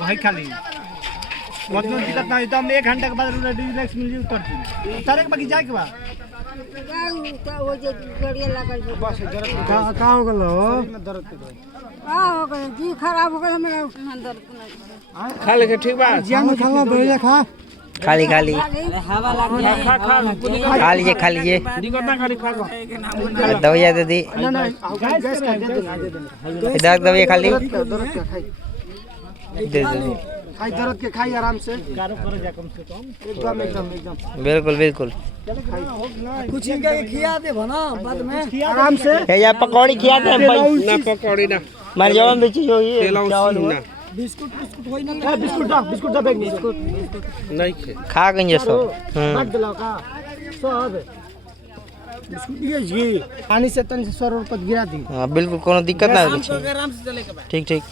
भाई खाली मतलब दिक्कत ना तो हम 1 घंटा के बाद रिलैक्स मिल जी उतर तारे के बाकी जाए के बाद वो जे गड़िया लागल बस दर्द का हो गलो दर्द के हो गए जी खराब हो गए मेरा दर्द खा ले के ठीक बा जान खावा बढ़िया खा खाली खाली हवा लग गया खा लीजिए दिक्कत ना खाली खा दवाइयाँ दे दी ना ना गैस का दे दे इधर दवाइयाँ खाली दर्द का खाई दे दे खाई दर्द के खाई आराम से कारो करो जा कम से कम एकदम बिल्कुल बिल्कुल कुछ इनका खिया दे भना बाद में आराम से ये या पकौड़ी खिया दे भाई ना पकौड़ी ना मार जवान बेची जो ये चावल ना बिस्कुट होई ना बिस्कुट दा बैग बिस्कुट नहीं खे खा गंजे सो काट दिलाओ का सब बिस्कुट ये जी पानी से तन 100 रुपए गिरा दी हां बिल्कुल कोनो दिक्कत ना हो आराम से चले के बाद ठीक ठीक